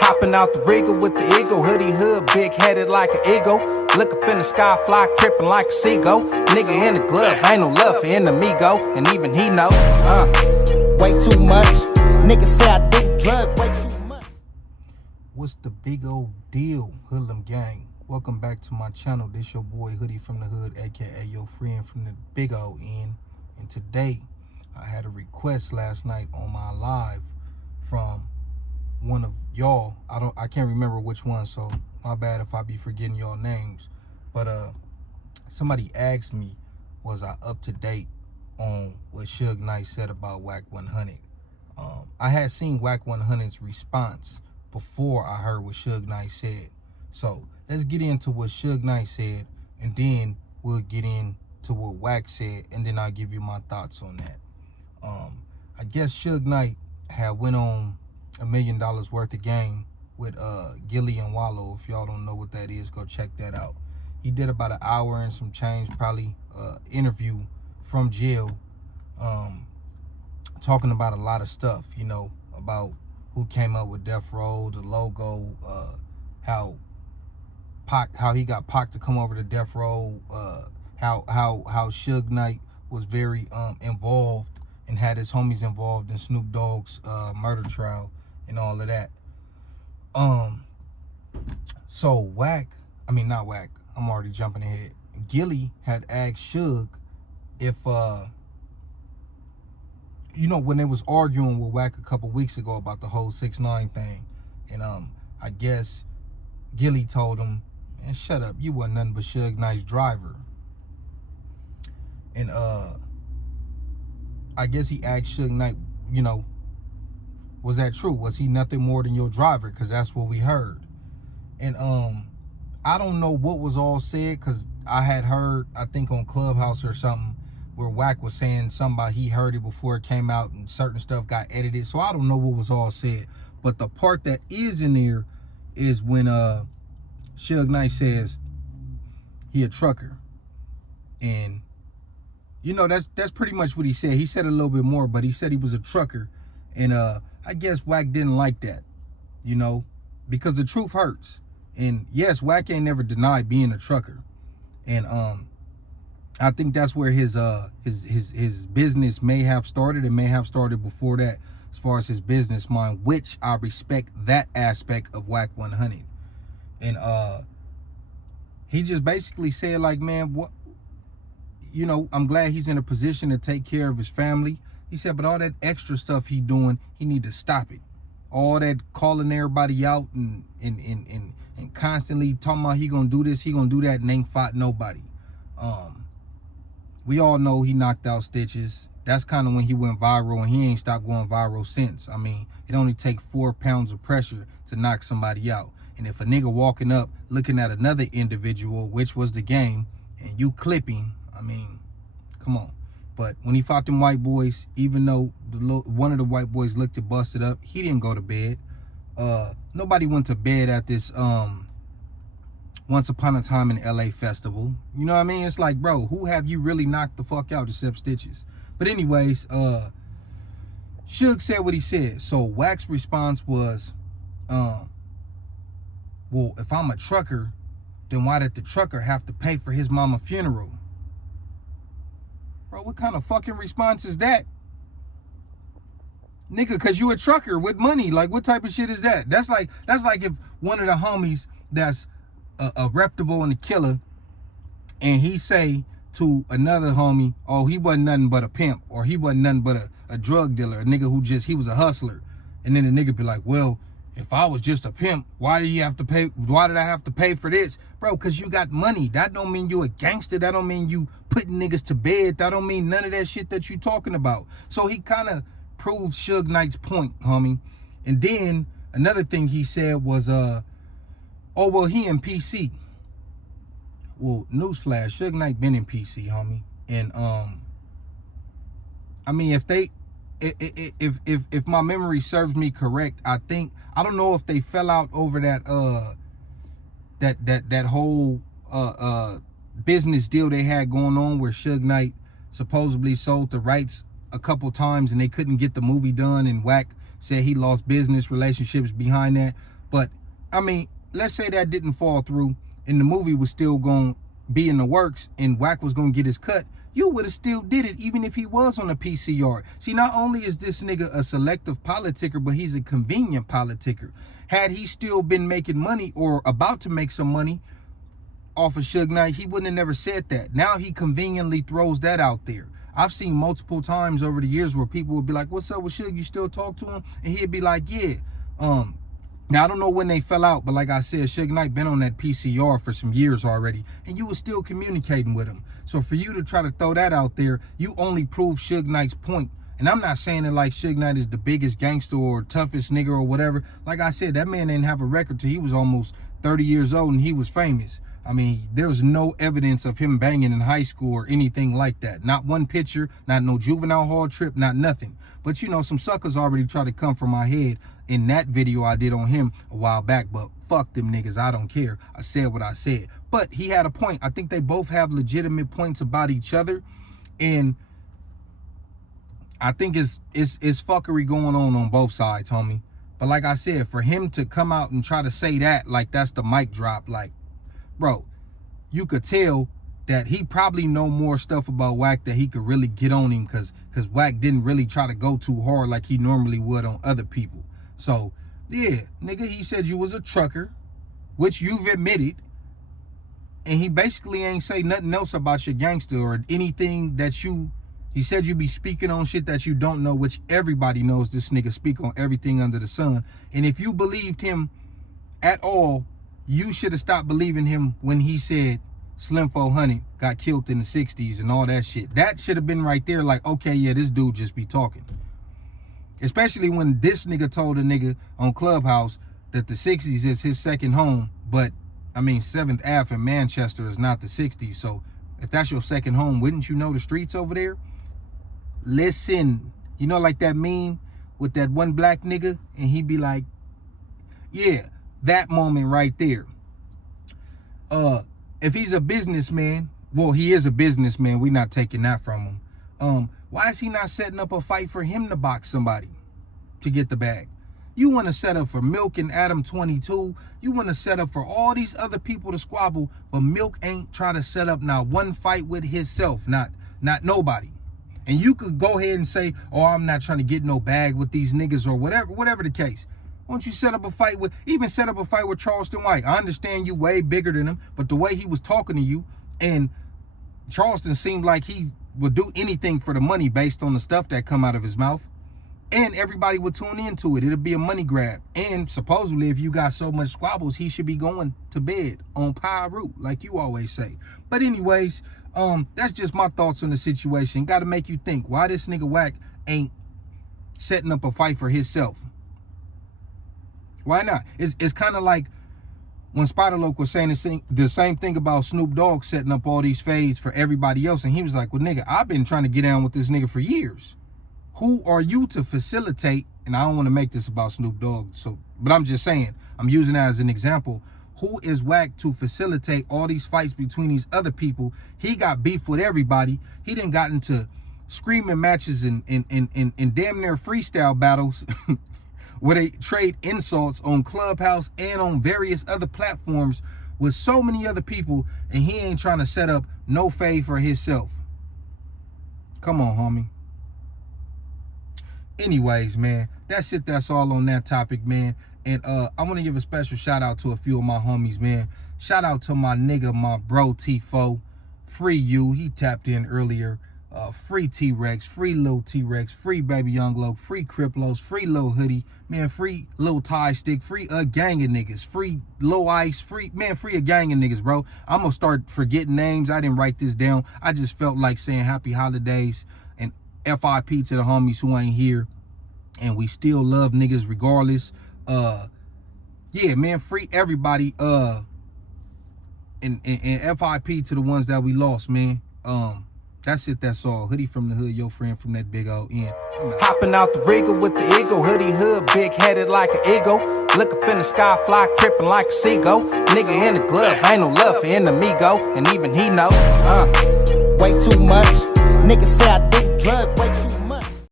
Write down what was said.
Hopping out the Regal with the eagle, hoodie hood, big headed like an eagle. Look up in the sky, fly tripping like a seagull. Nigga in the glove, ain't no love for enemigo, and even he know. Way too much. Niggas say I do drugs way too much. What's the big old deal, Hoodlum gang? Welcome back to my channel. This your boy Hoodie from the Hood, aka your friend from the big old end. And today, I had a request last night on my live from one of y'all. I can't remember which one, so my bad if I be forgetting y'all names. But somebody asked me, was I up to date on what Suge Knight said about Wack 100? I had seen Wack 100's response before I heard what Suge Knight said. So let's get into what Suge Knight said, and then we'll get into what Wack said, and then I'll give you my thoughts on that. I guess Suge Knight had went on $1 million worth of game with Gilly and Wallow. If y'all don't know what that is, go check that out. He did about an hour and some change, probably interview from jail, talking about a lot of stuff, you know, about who came up with Death Row, the logo, how he got Pac to come over to Death Row, how Suge Knight was very involved and had his homies involved in Snoop Dogg's murder trial and all of that. So not Wack, I'm already jumping ahead. Gilly had asked Suge if you know, when they was arguing with Wack a couple weeks ago about the whole 6ix9ine thing, and I guess Gilly told him, man, shut up, you wasn't nothing but Suge Knight's driver. And I guess he asked Suge Knight, you know, was that true? Was he nothing more than your driver? Because that's what we heard. And I don't know what was all said, because I had heard, I think on Clubhouse or something, where Wack was saying something about he heard it before it came out and certain stuff got edited. So I don't know what was all said. But the part that is in there is when Suge Knight says he a trucker. And, you know, that's pretty much what he said. He said a little bit more, but he said he was a trucker. And I guess Wack didn't like that, you know, because the truth hurts. And yes, Wack ain't never denied being a trucker. And I think that's where his business may have started. It may have started before that, as far as his business mind, which I respect that aspect of Wack 100. And he just basically said, like, man, what, you know, I'm glad he's in a position to take care of his family. He said, but all that extra stuff he doing, he need to stop it. All that calling everybody out and constantly talking about he gonna do this, he gonna do that, and ain't fought nobody. We all know he knocked out Stitches. That's kind of when he went viral, and he ain't stopped going viral since. I mean, it only takes 4 pounds of pressure to knock somebody out. And if a nigga walking up looking at another individual, which was the game, and you clipping, I mean, come on. But when he fought them white boys, even though one of the white boys looked at busted up, he didn't go to bed. Nobody went to bed at this Once Upon a Time in LA festival. You know what I mean? It's like, bro, who have you really knocked the fuck out except Stitches? But anyways, Suge said what he said. So Wack's response was, well, if I'm a trucker, then why did the trucker have to pay for his mama funeral? Bro, what kind of fucking response is that? Nigga, cause you a trucker with money. Like, what type of shit is that? That's like if one of the homies that's a reputable and a killer, and he say to another homie, oh, he wasn't nothing but a pimp, or he wasn't nothing but a drug dealer, a nigga who he was a hustler. And then the nigga be like, well, if I was just a pimp, why did I have to pay for this? Bro, cause you got money. That don't mean you a gangster. That don't mean you putting niggas to bed. That don't mean none of that shit that you talking about. So he kind of proved Suge Knight's point, homie. And then another thing he said was, oh, well, he in PC. Well, newsflash, Suge Knight been in PC, homie. And I mean, if my memory serves me correct, I don't know if they fell out over that whole business deal they had going on, where Suge Knight supposedly sold the rights a couple times and they couldn't get the movie done, and Wack said he lost business relationships behind that. But I mean, let's say that didn't fall through and the movie was still going to be in the works and Wack was going to get his cut. You would have still did it even if he was on a PCR. See, not only is this nigga a selective politicker, but he's a convenient politicker. Had he still been making money or about to make some money off of Suge Knight, he wouldn't have never said that. Now he conveniently throws that out there. I've seen multiple times over the years where people would be like, what's up with Suge? You still talk to him? And he'd be like, yeah. Now, I don't know when they fell out, but like I said, Suge Knight been on that PCR for some years already, and you were still communicating with him. So for you to try to throw that out there, you only prove Suge Knight's point. And I'm not saying that like Suge Knight is the biggest gangster or toughest nigga or whatever. Like I said, that man didn't have a record till he was almost 30 years old and he was famous. I mean, there's no evidence of him banging in high school or anything like that. Not one picture, not no juvenile hall trip, not nothing. But, you know, some suckers already tried to come for my head in that video I did on him a while back. But fuck them niggas, I don't care. I said what I said. But he had a point. I think they both have legitimate points about each other. And I think it's fuckery going on both sides, homie. But like I said, for him to come out and try to say that, like that's the mic drop, like, bro, you could tell that he probably know more stuff about Wack that he could really get on him because Wack didn't really try to go too hard like he normally would on other people. So, yeah, nigga, he said you was a trucker, which you've admitted, and he basically ain't say nothing else about your gangster or anything that he said you be speaking on shit that you don't know, which everybody knows this nigga speak on everything under the sun. And if you believed him at all, you should have stopped believing him when he said Slim 400 got killed in the 60s and all that shit. That should have been right there like, okay, yeah, this dude just be talking. Especially when this nigga told a nigga on Clubhouse that the 60s is his second home. But, I mean, 7th Ave in Manchester is not the 60s. So, if that's your second home, wouldn't you know the streets over there? Listen, you know like that meme with that one black nigga? And he be like, yeah. That moment right there. If he's a businessman, well, he is a businessman. We're not taking that from him. Why is he not setting up a fight for him to box somebody to get the bag? You want to set up for Milk and Adam 22. You want to set up for all these other people to squabble, but Milk ain't trying to set up not one fight with himself, not nobody. And you could go ahead and say, oh, I'm not trying to get no bag with these niggas or whatever the case. Why don't you set up a fight with Charleston White? I understand you way bigger than him, but the way he was talking to you, and Charleston seemed like he would do anything for the money based on the stuff that come out of his mouth. And everybody would tune into it. It'll be a money grab. And supposedly, if you got so much squabbles, he should be going to bed on pie root, like you always say. But anyways, that's just my thoughts on the situation. Got to make you think why this nigga Wack ain't setting up a fight for himself. Why not? It's kind of like when Spider-Loc was saying the same thing about Snoop Dogg setting up all these fades for everybody else. And he was like, well, nigga, I've been trying to get down with this nigga for years. Who are you to facilitate? And I don't want to make this about Snoop Dogg, but I'm just saying, I'm using that as an example. Who is Wack to facilitate all these fights between these other people? He got beef with everybody. He done got into screaming matches and damn near freestyle battles where they trade insults on Clubhouse and on various other platforms with so many other people, and he ain't trying to set up no fade for himself. Come on, homie. Anyways, man, that's it. That's all on that topic, man. And I want to give a special shout out to a few of my homies, man. Shout out to my nigga, my bro T4. Free you. He tapped in earlier. Free T-Rex, free Lil T-Rex, free Baby Young Loc, free Criplos, free Lil Hoodie, man, free Lil Tie Stick, free a gang of niggas, free Lil Ice, free a gang of niggas, bro. I'm gonna start forgetting names. I didn't write this down. I just felt like saying happy holidays and FIP to the homies who ain't here. And we still love niggas regardless. Yeah, man, free everybody. And FIP to the ones that we lost, man. That's it, that's all. Hoodie from the hood, your friend from that big old end. Hopping out the Regal with the eagle, hoodie hood, big headed like an eagle. Look up in the sky, fly tripping like a seagull. Nigga in the glove, ain't no love for enemigo, and even he know. Way too much. Nigga say I did drugs, way too